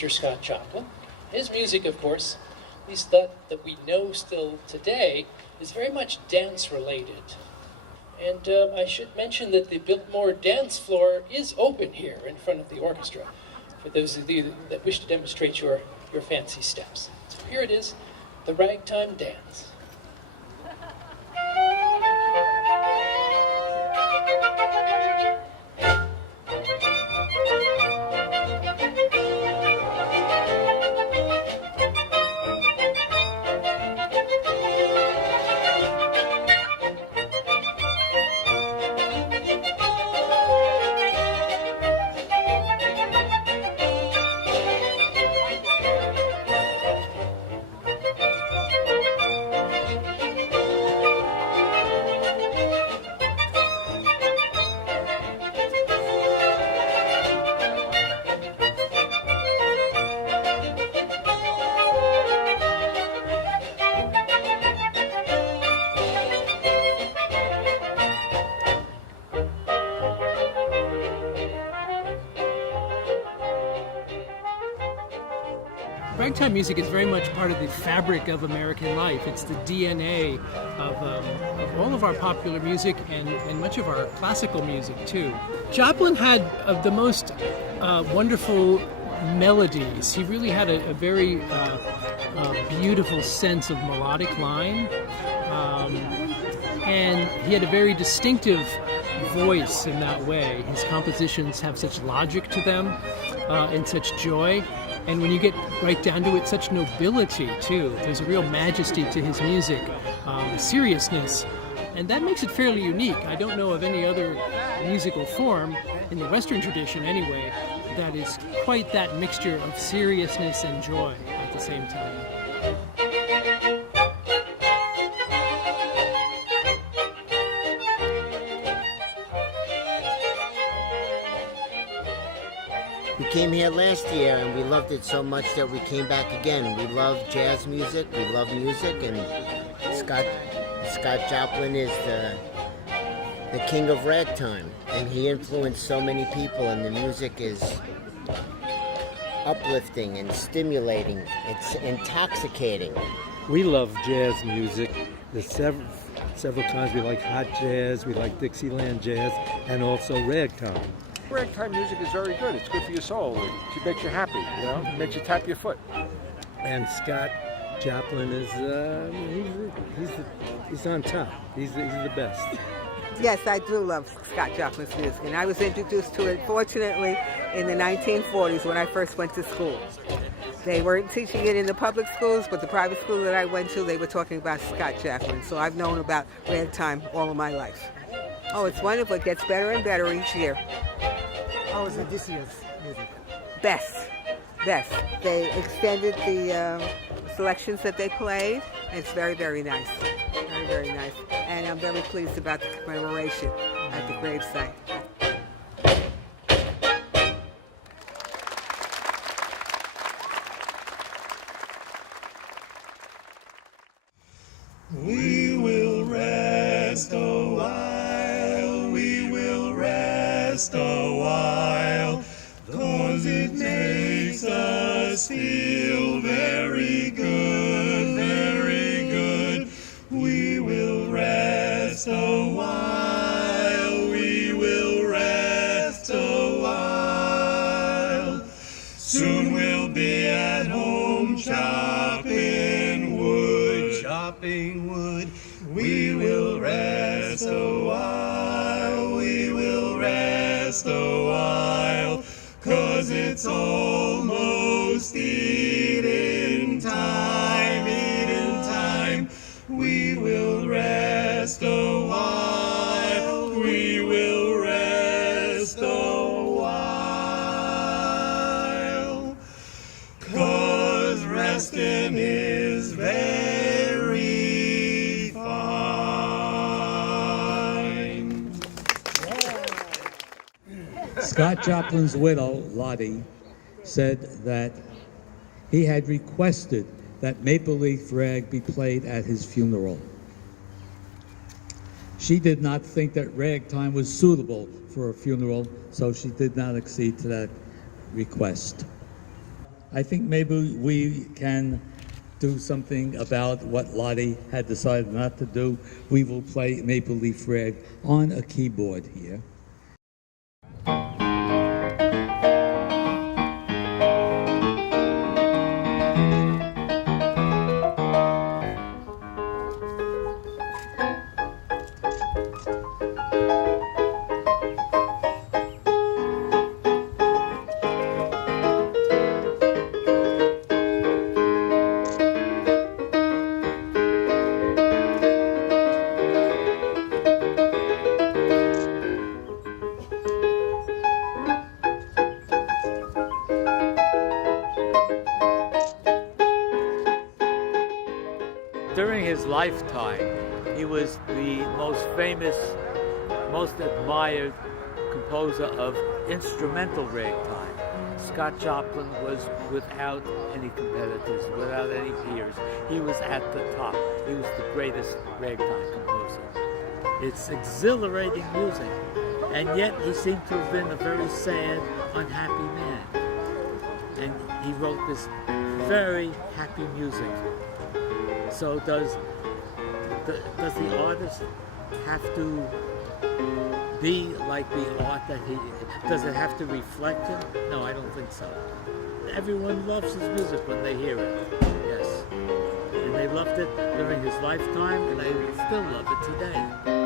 Mr. Scott Joplin. His music, of course, at least that we know still today, is very much dance-related. And I should mention that the Biltmore dance floor is open here in front of the orchestra for those of you that wish to demonstrate your fancy steps. So here it is, the Ragtime Dance. Ragtime music is very much part of the fabric of American life. It's the DNA of all of our popular music and much of our classical music too. Joplin had the most wonderful melodies. He really had a very beautiful sense of melodic line, and he had a very distinctive voice in that way. His compositions have such logic to them and such joy. And when you get right down to it, such nobility, too. There's a real majesty to his music, seriousness, and that makes it fairly unique. I don't know of any other musical form, in the Western tradition anyway, that is quite that mixture of seriousness and joy at the same time. We came here last year and we loved it so much that we came back again. We love jazz music, we love music, and Scott Joplin is the king of ragtime, and he influenced so many people, and the music is uplifting and stimulating. It's intoxicating. We love jazz music. There's several kinds. We like hot jazz, we like Dixieland jazz, and also ragtime. Ragtime music is very good. It's good for your soul. It makes you happy, you know? It makes you tap your foot. And Scott Joplin is he's on top. He's the best. Yes, I do love Scott Joplin's music, and I was introduced to it, fortunately, in the 1940s when I first went to school. They weren't teaching it in the public schools, but the private school that I went to, they were talking about Scott Joplin. So I've known about ragtime all of my life. Oh, it's wonderful. It gets better and better each year. How was this year's music? Best. They extended the selections that they played. It's very, very nice. Very, very nice. And I'm very pleased about the commemoration at the gravesite. We will rest a while, we will rest a while, 'cause it makes us feel very good, very good. We will rest a while, we will rest a while. Soon we'll be at home chopping wood. We will rest a while, we will rest a while, 'cause it's almost eating time. We will rest a while, we will rest a while, 'cause resting is very fine. Scott Joplin's widow, Lottie, said that he had requested that Maple Leaf Rag be played at his funeral. She did not think that ragtime was suitable for a funeral, so she did not accede to that request. I think maybe we can do something about what Lottie had decided not to do. We will play Maple Leaf Rag on a keyboard here. During his lifetime, he was the most famous, most admired composer of instrumental ragtime. Scott Joplin was without any competitors, without any peers. He was at the top. He was the greatest ragtime composer. It's exhilarating music, and yet he seemed to have been a very sad, unhappy man. And he wrote this very happy music. So does the artist have to be like the art that he, does it have to reflect him? No, I don't think so. Everyone loves his music when they hear it, yes. And they loved it during his lifetime, and they still love it today.